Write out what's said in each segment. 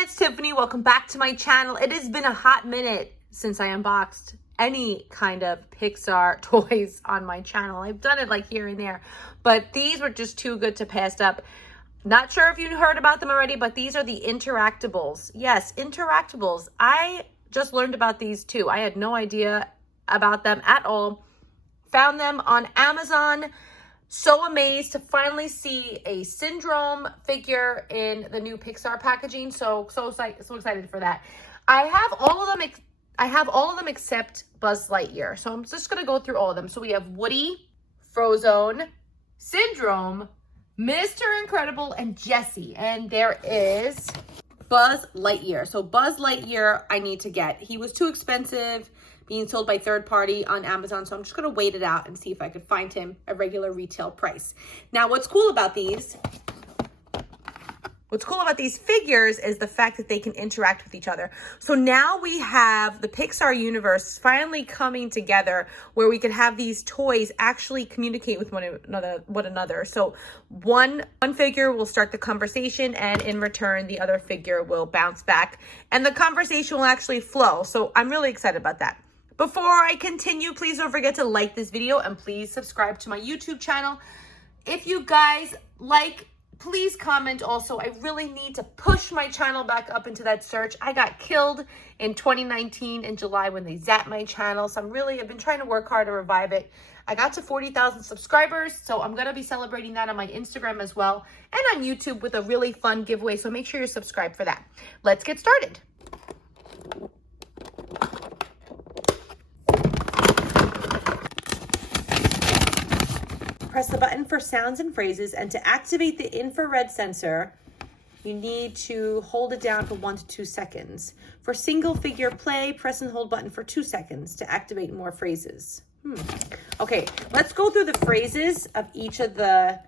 it's Tiffany. Welcome back to my channel. It has been a hot minute since I unboxed any kind of Pixar toys on my channel. I've done it like here and there, but these were just too good to pass up. Not sure if you heard about them already, but these are the Interactables. Yes, Interactables. I just learned about these too. I had no idea about them at all. Found them on Amazon. So amazed to finally see a Syndrome figure in the new Pixar packaging. So excited for that. I have all of them except Buzz Lightyear. So I'm just gonna go through all of them. So we have Woody, Frozone, Syndrome, Mr. Incredible, and Jessie. And there is Buzz Lightyear. So Buzz Lightyear I need to get. He was too expensive being sold by third party on Amazon. So I'm just gonna wait it out and see if I could find him a regular retail price. Now, what's cool about these figures is the fact that they can interact with each other. So now we have the Pixar universe finally coming together where we can have these toys actually communicate with one another. So one figure will start the conversation, and in return, the other figure will bounce back, and the conversation will actually flow. So I'm really excited about that. Before I continue, please don't forget to like this video and please subscribe to my YouTube channel. If you guys like, please comment also. I really need to push my channel back up into that search. I got killed in 2019 in July when they zapped my channel. So I've been trying to work hard to revive it. I got to 40,000 subscribers. So I'm going to be celebrating that on my Instagram as well and on YouTube with a really fun giveaway. So make sure you're subscribed for that. Let's get started. Press the button for sounds and phrases, and to activate the infrared sensor, you need to hold it down for 1 to 2 seconds. For single figure play, press and hold button for 2 seconds to activate more phrases. Okay, let's go through the phrases of each of the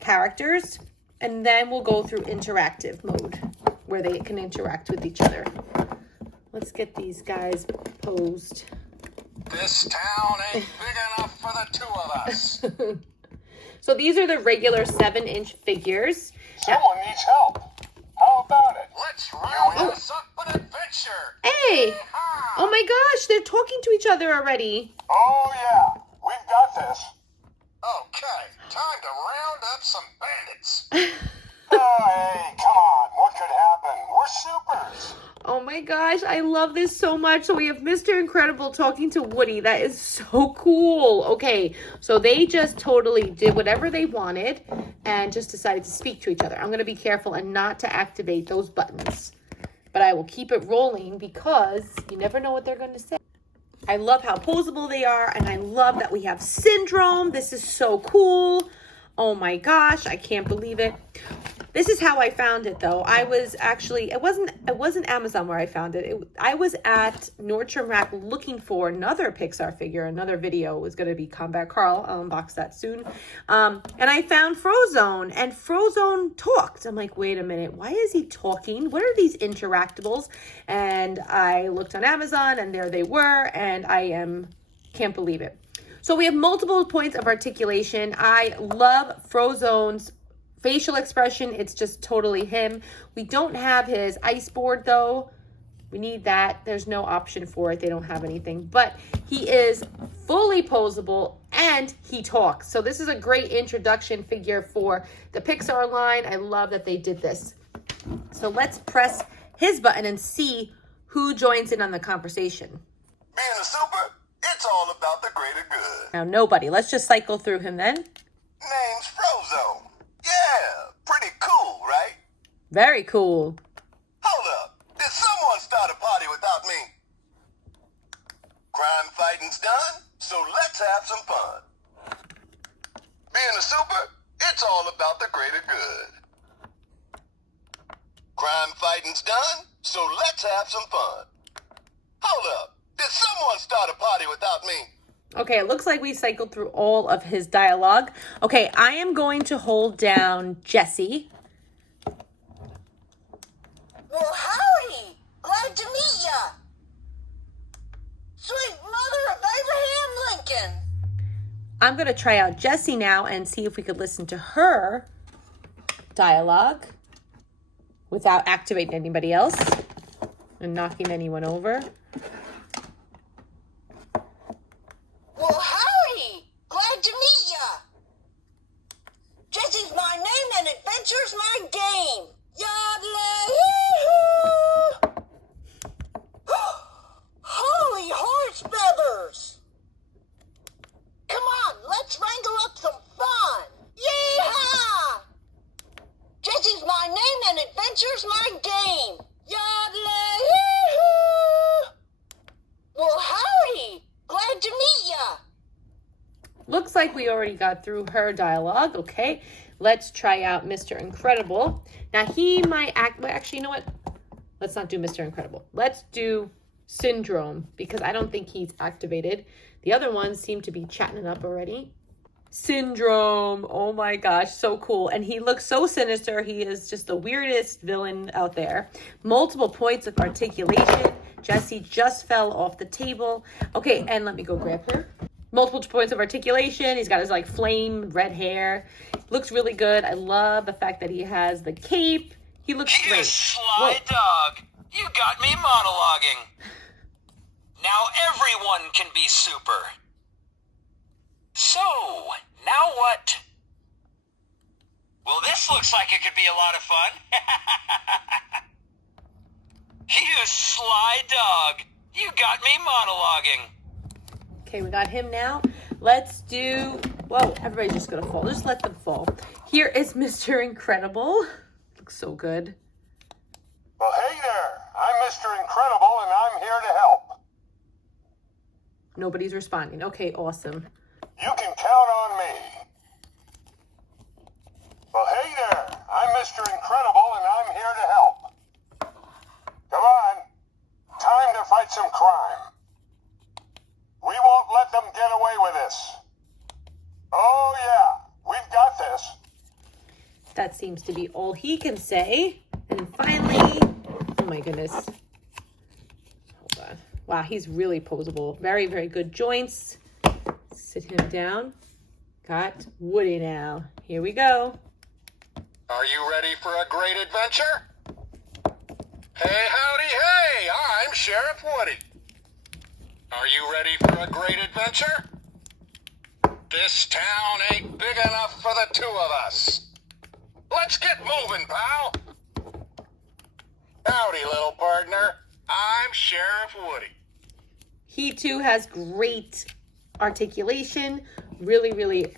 characters, and then we'll go through interactive mode, where they can interact with each other. Let's get these guys posed. This town ain't big enough for the two of us. So these are the regular 7-inch figures. Someone needs help. How about it? Let's round this up an adventure. Hey! Yeehaw! Oh my gosh, they're talking to each other already. Oh yeah, we've got this. Okay, time to round up some bandits. Oh, hey, come on. What could happen? We're supers. Oh my gosh, I love this so much. So we have Mr. Incredible talking to Woody. That is so cool. Okay, so they just totally did whatever they wanted and just decided to speak to each other. I'm going to be careful and not to activate those buttons. But I will keep it rolling because you never know what they're going to say. I love how posable they are, and I love that we have Syndrome. This is so cool. Oh my gosh, I can't believe it. This is how I found it though. I was actually, it wasn't Amazon where I found it. I was at Nordstrom Rack looking for another Pixar figure. Another video was going to be Combat Carl. I'll unbox that soon. And I found Frozone, and Frozone talked. I'm like, wait a minute, why is he talking? What are these Interactables? And I looked on Amazon, and there they were, and can't believe it. So we have multiple points of articulation. I love Frozone's facial expression. It's just totally him. We don't have his ice board though. We need that. There's no option for it. They don't have anything, but he is fully posable and he talks. So this is a great introduction figure for the Pixar line. I love that they did this. So let's press his button and see who joins in on the conversation. Being a super, it's all about the greater good. Now nobody. Let's just cycle through him then. Name's Frozone. Yeah, pretty cool, right? Very cool. Hold up. Did someone start a party without me? Crime fighting's done, so let's have some fun. Being a super, it's all about the greater good. Crime fighting's done, so let's have some fun. Hold up. Did someone start a party without me? Okay, it looks like we cycled through all of his dialogue. Okay, I am going to hold down Jessie. Well, howdy! Glad to meet ya! Sweet mother of Abraham Lincoln! I'm going to try out Jessie now and see if we could listen to her dialogue. without activating anybody else and knocking anyone over. Well, howdy! Glad to meet ya! Jesse's my name and adventure's my game! Yodel-hoo! Holy horse feathers! Come on, let's wrangle up some fun! Yeehaw! Jesse's my name and adventure's my game! Yodel-hoo! Well, howdy! Glad to meet ya! Looks like we already got through her dialogue. Okay, let's try out Mr. Incredible. Now he might act, well, actually, you know what? Let's not do Mr. Incredible. Let's do Syndrome because I don't think he's activated. The other ones seem to be chatting it up already. Syndrome. Oh my gosh, so cool. And he looks so sinister. He is just the weirdest villain out there. Multiple points of articulation. Jessie just fell off the table. Okay, and let me go grab her. Multiple points of articulation. He's got his like flame red hair. Looks really good. I love the fact that he has the cape. He looks great. You sly dog. You got me monologuing. Now everyone can be super. So, now what? Well, this looks like it could be a lot of fun. You sly dog. You got me monologuing. Okay, we got him now. Let's do, whoa, everybody's just gonna fall. Just let them fall. Here is Mr. Incredible. Looks so good. Well, hey there. I'm Mr. Incredible, and I'm here to help. Nobody's responding. Okay, awesome. You can count on me. Well, hey there. I'm Mr. Incredible, and I'm here to help. Come on. Time to fight some crime. We won't let them get away with this. Oh, yeah. We've got this. That seems to be all he can say. And finally, oh my goodness. Hold on. Wow, he's really posable. Very, very good joints. Sit him down. Got Woody now. Here we go. Are you ready for a great adventure? Hey, howdy, hey! I'm Sheriff Woody. Are you ready for a great adventure? This town ain't big enough for the two of us. Let's get moving, pal. Howdy, little partner. I'm Sheriff Woody. He too has great articulation. Really, really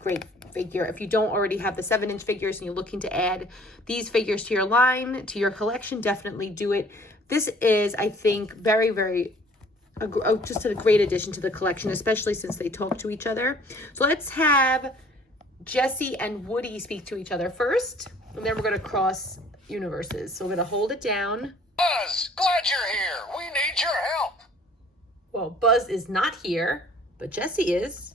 great figure. If you don't already have the 7-inch figures and you're looking to add these figures to your line, to your collection, definitely do it. This is, I think, very, very just a great addition to the collection, especially since they talk to each other. So let's have Jessie and Woody speak to each other first, and then we're going to cross universes. So we're going to hold it down. Buzz, glad you're here. We need your help. Well, Buzz is not here, but Jessie is.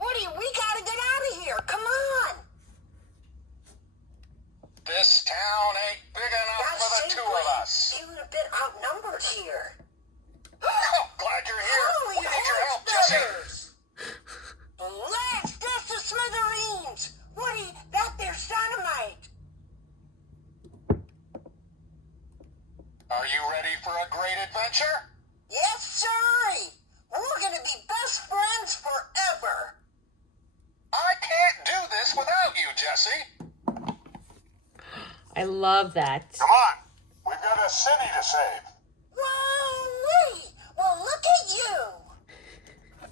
Woody, we gotta get out of here. Come on. This town ain't big enough for the two of us. Feeling a bit outnumbered here. Oh, glad you're here. Holy We need your help, horse Jessie. feathers. Let's this to smithereens. Woody, that there's dynamite. Are you ready for a great adventure? Yes, sir. We're gonna be best friends forever. I can't do this without you, Jessie. I love that. Come on. We've got a city to save. Whoa-wee. Well, look at you.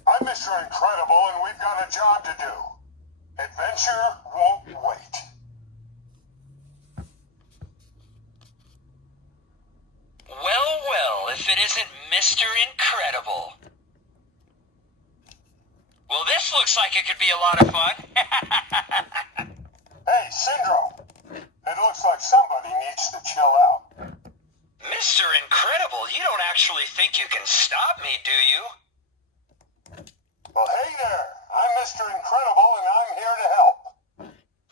I'm Mr. Incredible, and we've got a job to do. Adventure won't wait. Well, well, if it isn't Mr. Incredible. Well, this looks like it could be a lot of fun. Hey, Syndrome. It looks like somebody needs to chill out. Mr. Incredible, you don't actually think you can stop me, do you? Well, hey there. I'm Mr. Incredible, and I'm here to help.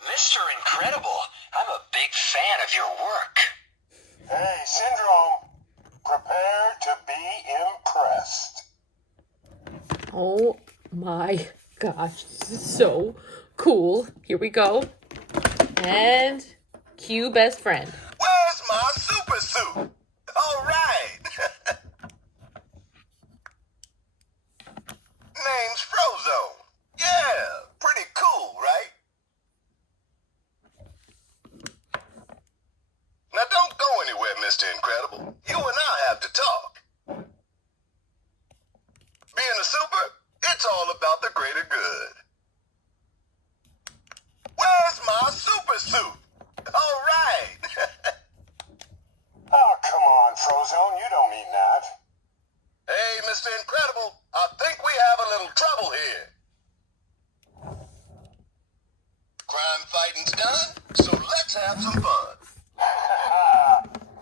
Mr. Incredible, I'm a big fan of your work. Hey, Syndrome. Prepare to be impressed. Oh my gosh, this is so cool. Here we go. And Cue best friend. Where's my super suit? All right. Name's Frozone. Yeah, pretty cool, right? Now don't go anywhere, Mr. Incredible. You and I have to talk. Being a super, it's all about the greater good. Where's my super suit? All right. Oh, come on, Frozone. You don't mean that. Hey, Mr. Incredible, I think we have a little trouble here. Crime fighting's done, so let's have some fun.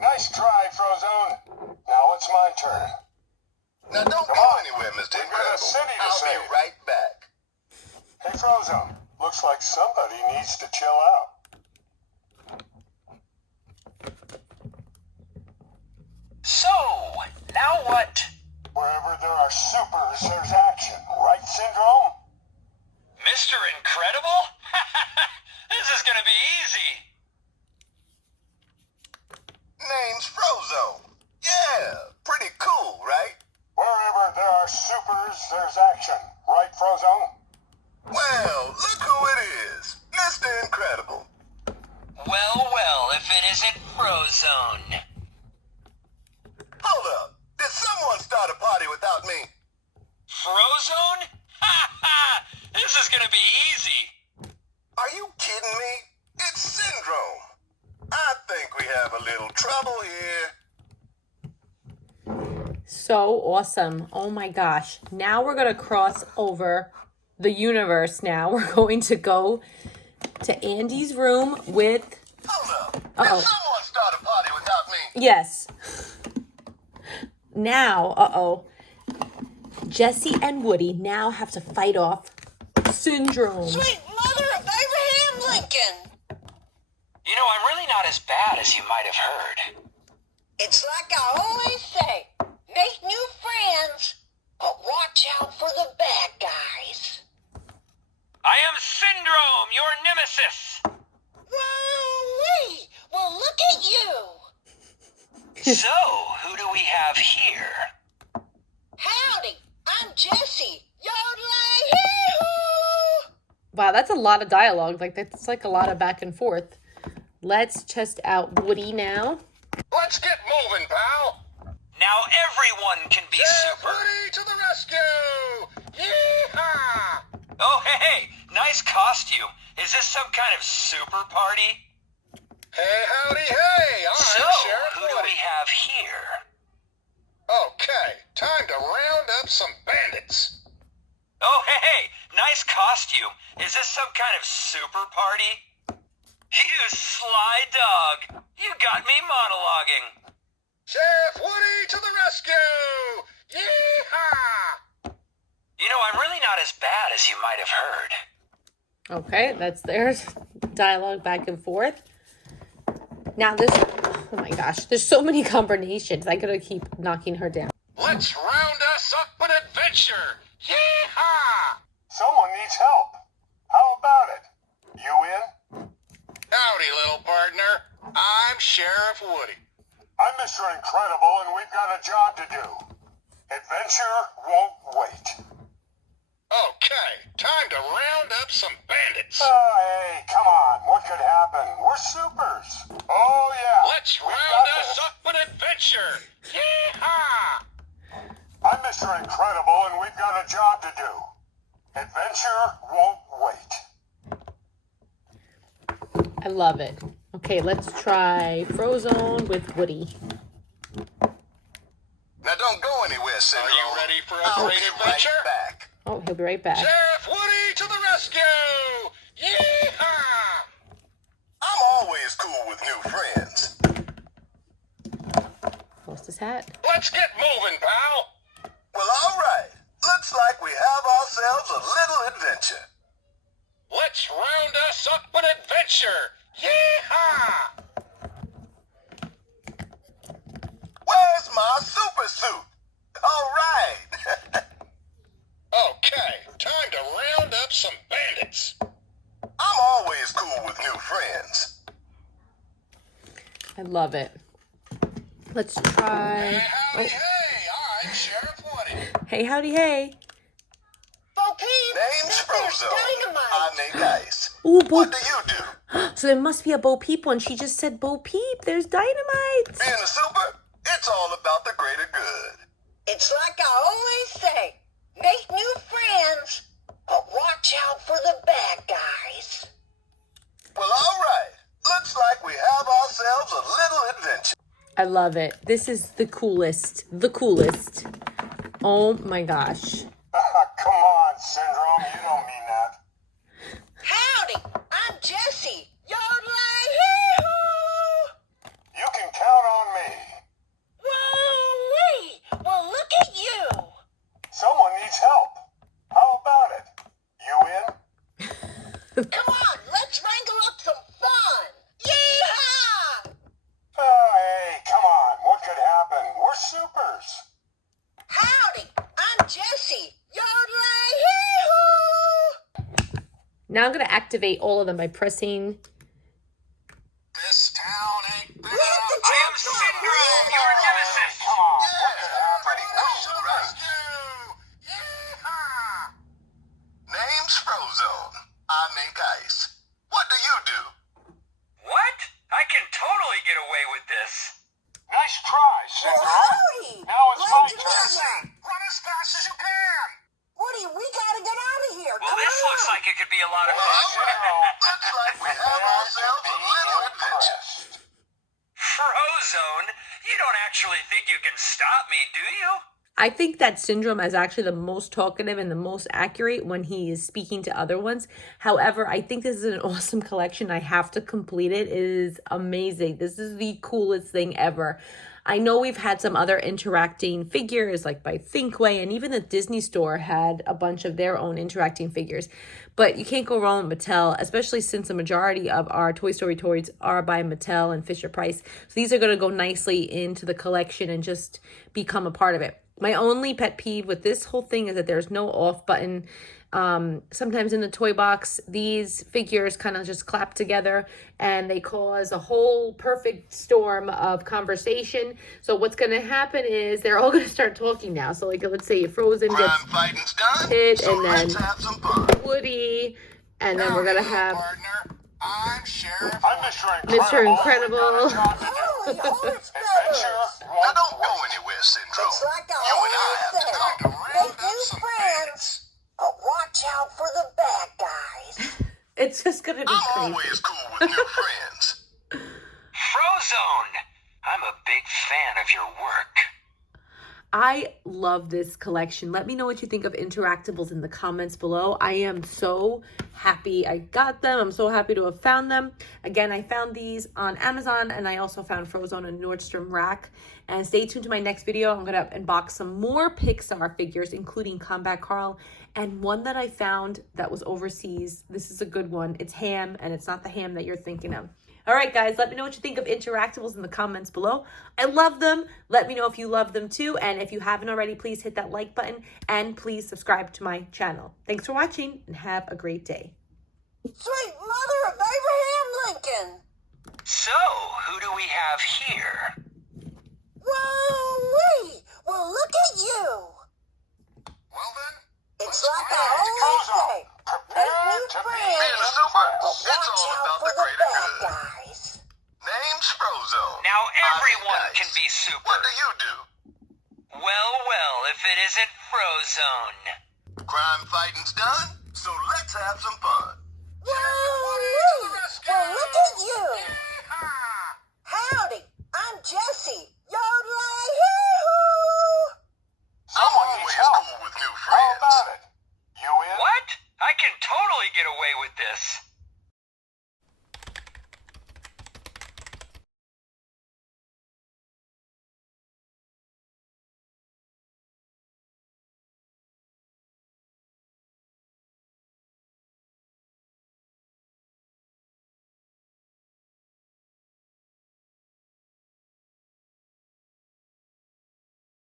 Nice try, Frozone. Now it's my turn. Now don't Come go on. anywhere, Mr. We've got a Incredible. city to I'll save. be right back. Hey, Frozone. Looks like somebody needs to chill out. So, now what? Wherever there are supers, there's action. Right, Syndrome? Mr. Incredible? This is gonna be easy. Name's Frozone. Yeah, pretty cool, right? Wherever there are supers, there's action. Right, Frozone? Well, look who it is. Mr. Incredible. Well, if it isn't Frozone. Hold up. Did someone start a party without me? Frozone? This is gonna be easy. Are you kidding me? It's Syndrome. I think we have a little trouble here. So awesome. Oh my gosh. Now we're going to cross over the universe now. We're going to go to Andy's room with... Hold up. Uh-oh. Did someone start a party without me? Yes. Now, Jesse and Woody now have to fight off Syndrome. Sweet mother of Abraham Lincoln! You know, I'm really not as bad as you might have heard. It's like I always say, make new friends, but watch out for the bad guys. I am Syndrome, your nemesis. Wowee! Well, look at you! So, who do we have here? Howdy, I'm Jessie. Yodelay-hee-hoo! Wow, that's a lot of dialogue. Like, that's like a lot of back and forth. Let's test out Woody now. Let's get moving, pal. Now everyone can be super. Woody to the rescue! Yeehaw! Oh, hey, nice costume. Is this some kind of super party? Hey, howdy, hey! I'm So, Sheriff who do Woody. we have here? Okay, time to round up some bandits. Oh, hey, nice costume. Is this some kind of super party? You sly dog. You got me monologuing. Sheriff Woody to the rescue! Yeehaw! You know, I'm really not as bad as you might have heard. Okay, that's their dialogue back and forth. Now this, oh my gosh, there's so many combinations. I gotta keep knocking her down. Let's round us up an adventure! Yeehaw! Someone needs help. How about it? You in? Howdy, little partner. I'm Sheriff Woody. I'm Mr. Incredible, and we've got a job to do. Adventure won't wait. Okay, time to round up some bandits. Hey, come on. What could happen? We're supers. Oh, yeah. Let's we've round got us this. up an adventure! Yeehaw! I'm Mr. Incredible, and we've got a job to do. Adventure won't wait. I love it. Okay, let's try Frozone with Woody. Now don't go anywhere, Syndrome. Are you ready for a I'll great be adventure? Right back. Oh, he'll be right back. Sheriff Woody to the rescue! Yeehaw! I'm always cool with new friends. Lost his hat. Let's get moving, pal. Well, all right. Looks like we have ourselves a little adventure. Let's round us up an adventure. Yeehaw! Where's my super suit? All right. Okay, time to round up some bandits. I'm always cool with new friends. I love it. Let's try. Howdy, hey, I'm Sheriff Woody. Hey, howdy, hey. Bo Peep, Name's there's Frozo. I dynamite. make ice. Ooh, Bo. What do you do? So there must be a Bo Peep one. She just said Bo Peep. There's dynamite. Being a super, it's all about the greater good. It's like I always say, make new friends, but watch out for the bad guys. Well, all right. Looks like we have ourselves a little adventure. I love it. This is the coolest. The coolest. Oh my gosh. Come on, Syndrome. You don't mean that. Howdy, I'm Jessie. Yodel-hee-hoo! You can count on me. Whoa-wee! Well, look at you. Someone needs help. How about it? You in? Come on, let's wrangle up some fun. Yeehaw! Oh, hey, come on. What could happen? We're supers. Howdy, I'm Jessie. Yodel-hee-hoo! Now I'm going to activate all of them by pressing. This town ain't big We have to enough. I am Syndrome, your nemesis. Come on. What could happen? We're supers. Name's Frozone. I make ice. What do you do? What? I can totally get away with this. Nice try, Well, Syndrome. howdy! Now it's Glad my to turn. meet ya. Run as fast as you can. Woody, we gotta get out of here. Well, Come this on. looks like it could be a lot of Well, fun. all right. Looks like we have ourselves a little adventure. Frozone, you don't actually think you can stop me, do you? I think that Syndrome is actually the most talkative and the most accurate when he is speaking to other ones. However, I think this is an awesome collection. I have to complete it. It is amazing. This is the coolest thing ever. I know we've had some other interacting figures like by Thinkway, and even the Disney store had a bunch of their own interacting figures. But you can't go wrong with Mattel, especially since the majority of our Toy Story toys are by Mattel and Fisher-Price. So these are going to go nicely into the collection and just become a part of it. My only pet peeve with this whole thing is that there's no off button. Sometimes in the toy box, these figures kind of just clap together and they cause a whole perfect storm of conversation. So what's going to happen is they're all going to start talking now. So like, let's say Frozen Crime gets fighting's done, hit, so and let's then have some fun. Woody, and then we're going to have Partner, I'm Sheriff. I'm Mr. Incredible. Holy horse feathers! Now don't go anywhere, Syndrome. It's like I You and I always have to say, talk around make up new some friends, but watch out for the bad guys. It's just going to be I'm crazy. always cool with new friends. Frozone, I'm a big fan of your work. I love this collection. Let me know what you think of Interactables in the comments below. I am so happy I got them. I'm so happy to have found them. Again, I found these on Amazon, and I also found Frozone on Nordstrom Rack. And stay tuned to my next video. I'm going to unbox some more Pixar figures, including Combat Carl, and one that I found that was overseas. This is a good one. It's ham, and it's not the ham that you're thinking of. All right, guys, let me know what you think of Interactables in the comments below. I love them. Let me know if you love them too. And if you haven't already, please hit that like button and please subscribe to my channel. Thanks for watching and have a great day. Sweet mother of Abraham Lincoln! So, who do we have here? Whoa-wee! Well, look at you! Well then, It's like I always say, make new friends, being a super, but it's watch all out about for the the greater bad good. guys. Name's Frozone. Now I make everyone ice. can be super. What do you do? Well, if it isn't Frozone. Crime fighting's done, so let's have some fun. Whoa-wee! Well, look at you! Howdy, I'm Jessie. Yodel-hee-hoo! I'm Someone needs always help. cool with new How friends. about it? You in? What? I can totally get away with this.